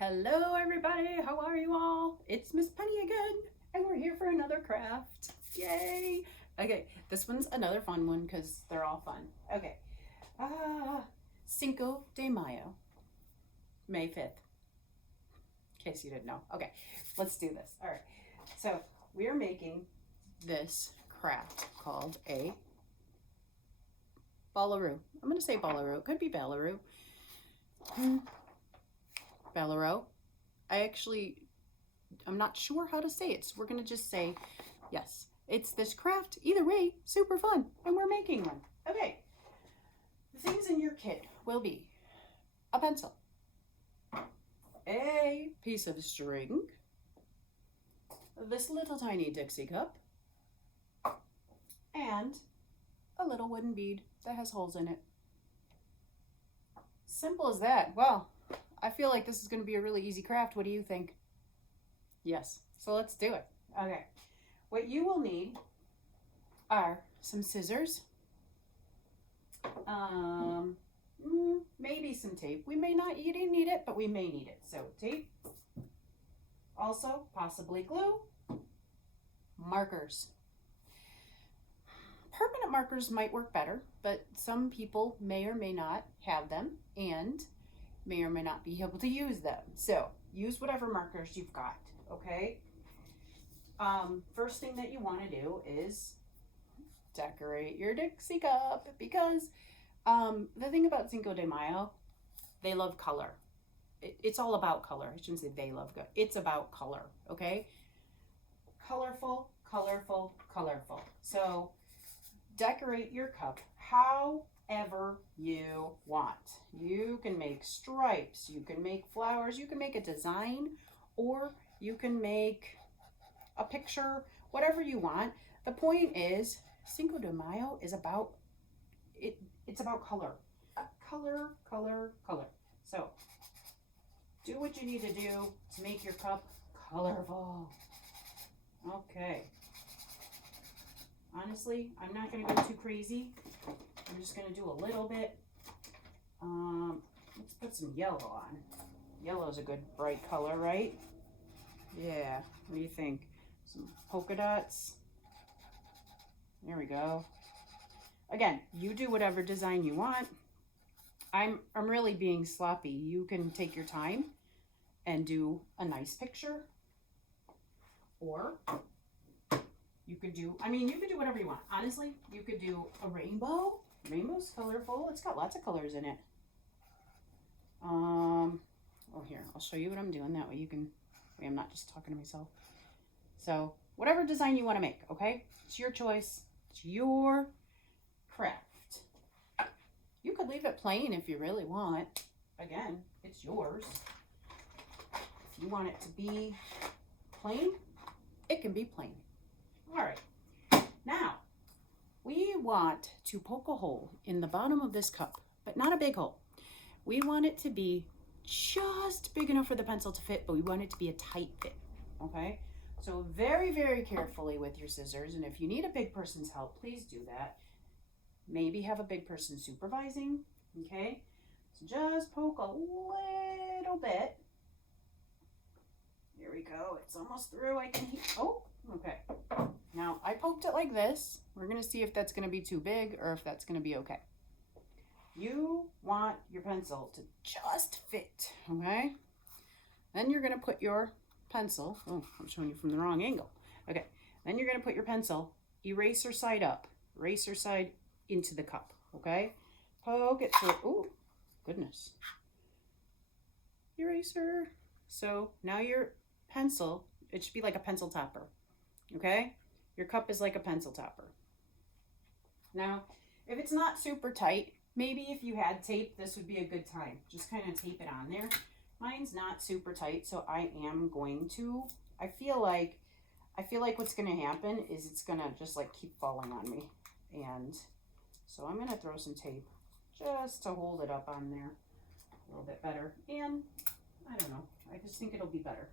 Hello everybody, how are you all? It's Miss Penny again, and we're here for another craft. Yay! Okay, this one's another fun one because they're all fun. Okay, Cinco de Mayo, May 5th, in case you didn't know. Okay, let's do this. All right, so we are making this craft called a balleroo. I'm going to say balleroo. It could be balleroo. Balero. I'm not sure how to say it, so we're going to just say yes. It's this craft. Either way, super fun, and we're making one. Okay. The things in your kit will be a pencil, a piece of string, this little tiny Dixie cup, and a little wooden bead that has holes in it. Simple as that. Well, I feel like this is going to be a really easy craft. What do you think? Yes. So let's do it. Okay. What you will need are some scissors, maybe some tape. We may not need it, but we may need it. So tape, also possibly glue, markers. Permanent markers might work better, but some people may or may not have them and may or may not be able to use them. So use whatever markers you've got, okay? First thing that you want to do is decorate your Dixie cup because the thing about Cinco de Mayo, they love color. It's all about color. I shouldn't say they love good. It's about color, okay? Colorful, colorful, colorful. So decorate your cup however you want. You can make stripes, you can make flowers, you can make a design, or you can make a picture, whatever you want. The point is, Cinco de Mayo is about, it's about color. Color, color, color. So, do what you need to do to make your cup colorful. Okay. Honestly, I'm not going to go too crazy. I'm just going to do a little bit. Let's put some yellow on. Yellow's a good bright color, right? Yeah, what do you think? Some polka dots. There we go. Again, you do whatever design you want. I'm really being sloppy. You can take your time and do a nice picture. Or you could do, you could do whatever you want. Honestly, you could do a rainbow. Rainbow's colorful. It's got lots of colors in it. Oh, here, I'll show you what I'm doing. That way you can, I'm not just talking to myself. So, whatever design you want to make, okay? It's your choice. It's your craft. You could leave it plain if you really want. Again, it's yours. If you want it to be plain, it can be plain. All right, now we want to poke a hole in the bottom of this cup, but not a big hole. We want it to be just big enough for the pencil to fit, but we want it to be a tight fit, okay? So very, very carefully with your scissors, and if you need a big person's help, please do that. Maybe have a big person supervising, okay? So just poke a little bit. Here we go, it's almost through. I can hear, oh, okay. Now, I poked it like this. We're going to see if that's going to be too big or if that's going to be okay. You want your pencil to just fit, okay? Then you're going to put your pencil, oh, I'm showing you from the wrong angle. Okay, then you're going to put your pencil eraser side up, eraser side into the cup, okay? Poke it through, oh, goodness. Eraser. So now your pencil, it should be like a pencil topper, okay? Your cup is like a pencil topper. Now, if it's not super tight, maybe if you had tape, this would be a good time. Just kind of tape it on there. Mine's not super tight, so I am going to, I feel like what's going to happen is it's going to just like keep falling on me. And so I'm going to throw some tape just to hold it up on there a little bit better. And I don't know, I just think it'll be better.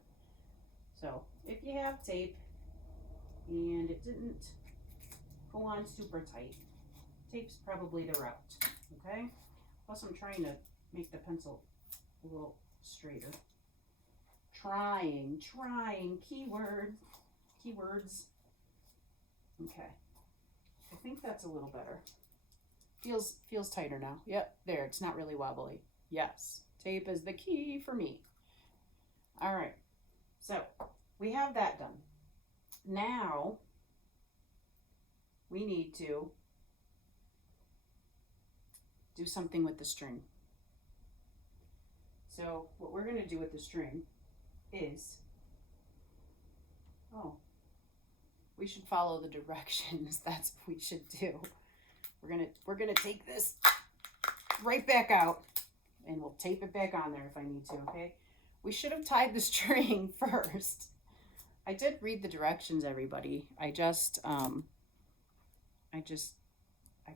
So if you have tape and it didn't go on super tight, tape's probably the route, okay? Plus I'm trying to make the pencil a little straighter. Trying, keywords. Okay, I think that's a little better. Feels tighter now. Yep, there, it's not really wobbly. Yes, tape is the key for me. All right, so we have that done. Now we need to do something with the string. So what we're going to do with the string is, we should follow the directions. That's what we should do. We're gonna take this right back out, and we'll tape it back on there if I need to. Okay. We should have tied the string first. I did read the directions, everybody. I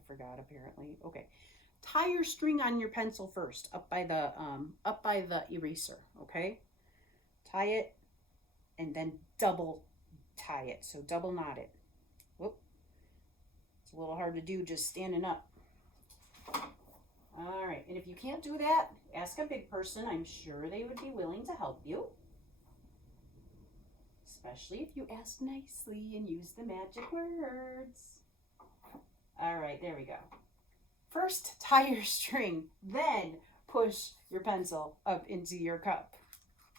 forgot apparently. Okay. Tie your string on your pencil first, up by the eraser, okay? Tie it and then double tie it. So double knot it. Whoop. It's a little hard to do just standing up. All right, and if you can't do that, ask a big person. I'm sure they would be willing to help you. Especially if you ask nicely and use the magic words. All right, there we go. First, tie your string, then push your pencil up into your cup.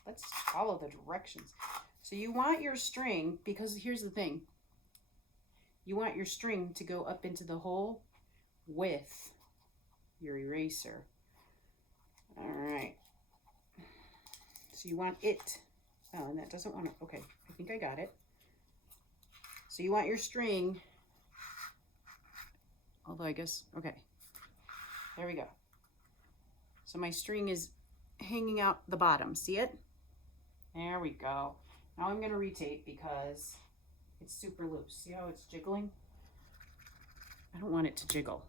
Let's follow the directions. So you want your string, because here's the thing. You want your string to go up into the hole with your eraser. All right. So you want it. Oh, and that doesn't want to, okay, I think I got it. So you want your string, although I guess, okay. There we go. So my string is hanging out the bottom. See it? There we go. Now I'm going to retape because it's super loose. See how it's jiggling? I don't want it to jiggle.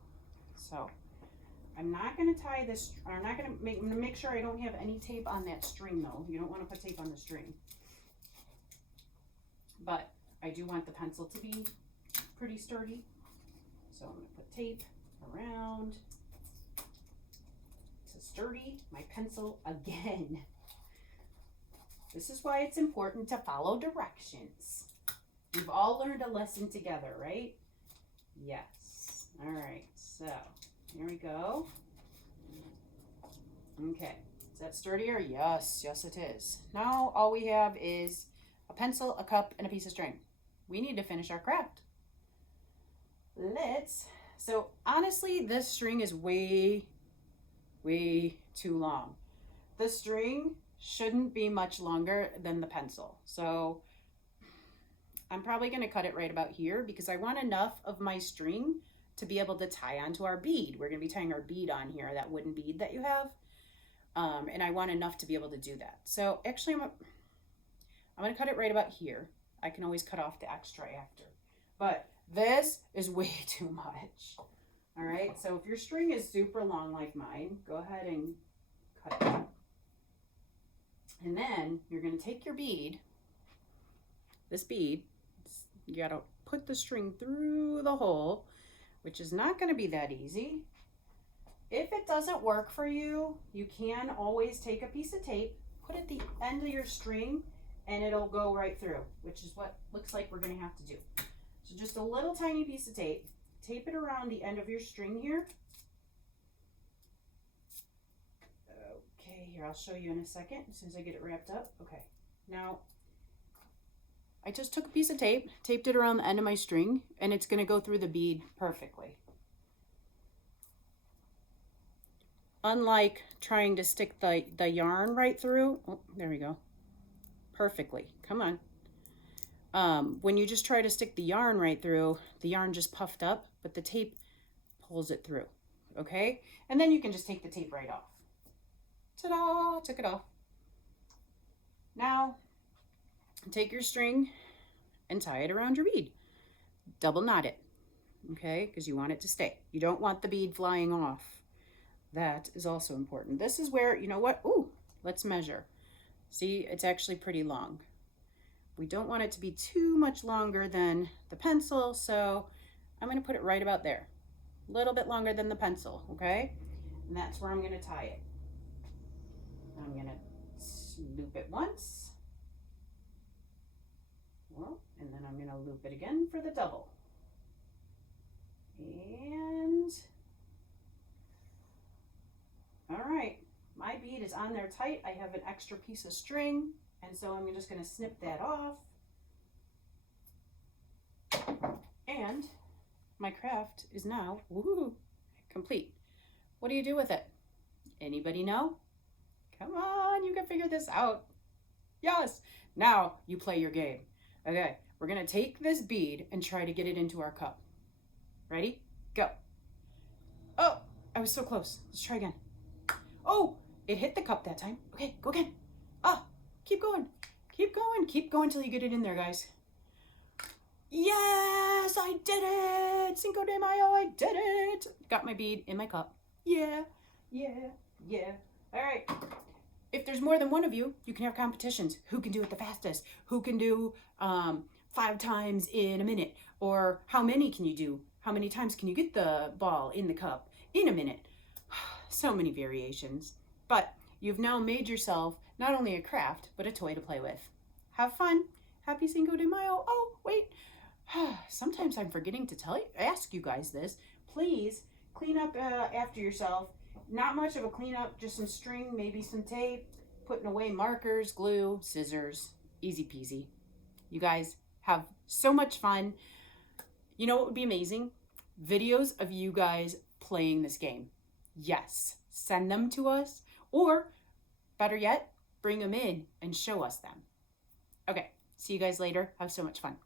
So I'm not going to tie this. I'm going to make sure I don't have any tape on that string though. You don't want to put tape on the string. But I do want the pencil to be pretty sturdy. So I'm going to put tape around to sturdy my pencil again. This is why it's important to follow directions. We've all learned a lesson together, right? Yes. All right, so here we go. Okay, is that sturdier? Yes, yes it is. Now all we have is a pencil, a cup, and a piece of string. We need to finish our craft. So honestly, this string is way too long. The string shouldn't be much longer than the pencil. So I'm probably going to cut it right about here because I want enough of my string to be able to tie onto our bead. We're going to be tying our bead on here, that wooden bead that you have. And I want enough to be able to do that. So actually, I'm going to cut it right about here. I can always cut off the extra after. But this is way too much. All right, so if your string is super long like mine, go ahead and cut it out. And then you're going to take your bead, this bead, you got to put the string through the hole, which is not going to be that easy. If it doesn't work for you, you can always take a piece of tape, put it at the end of your string, and it'll go right through, which is what looks like we're going to have to do. So just a little tiny piece of tape, tape it around the end of your string here. Okay, here, I'll show you in a second as soon as I get it wrapped up. Okay, now I just took a piece of tape, taped it around the end of my string, and it's going to go through the bead perfectly. Unlike trying to stick the yarn right through, oh, there we go, perfectly, come on. When you just try to stick the yarn right through, the yarn just puffed up, but the tape pulls it through, okay? And then you can just take the tape right off. Ta-da, took it off. Now, take your string and tie it around your bead. Double knot it, okay? Because you want it to stay. You don't want the bead flying off. That is also important. This is where, you know what? Ooh, let's measure. See, it's actually pretty long. We don't want it to be too much longer than the pencil, so I'm going to put it right about there. A little bit longer than the pencil, okay? And that's where I'm going to tie it. I'm going to loop loop it once. Well, and then I'm going to loop it again for the double. And all right, my bead is on there tight. I have an extra piece of string, and so I'm just going to snip that off. And my craft is now complete. What do you do with it? Anybody know? Come on, you can figure this out. Yes, now you play your game. Okay, we're gonna take this bead and try to get it into our cup. Ready? Go. Oh, I was so close. Let's try again. Oh, it hit the cup that time. Okay, go again. Ah, keep going. Keep going. Keep going till you get it in there, guys. Yes, I did it. Cinco de Mayo, I did it. Got my bead in my cup. Yeah, yeah, yeah. All right. If there's more than one of you, you can have competitions. Who can do it the fastest? Who can do 5 times in a minute? Or how many can you do? How many times can you get the ball in the cup in a minute? So many variations. But you've now made yourself not only a craft, but a toy to play with. Have fun. Happy Cinco de Mayo. Oh, wait. Sometimes I'm forgetting to ask you guys this. Please clean up after yourself. Not much of a cleanup, just some string, maybe some tape, putting away markers, glue, scissors, easy peasy. You guys have so much fun. You know what would be amazing? Videos of you guys playing this game. Yes, send them to us, or better yet, bring them in and show us them. Okay, see you guys later. Have so much fun.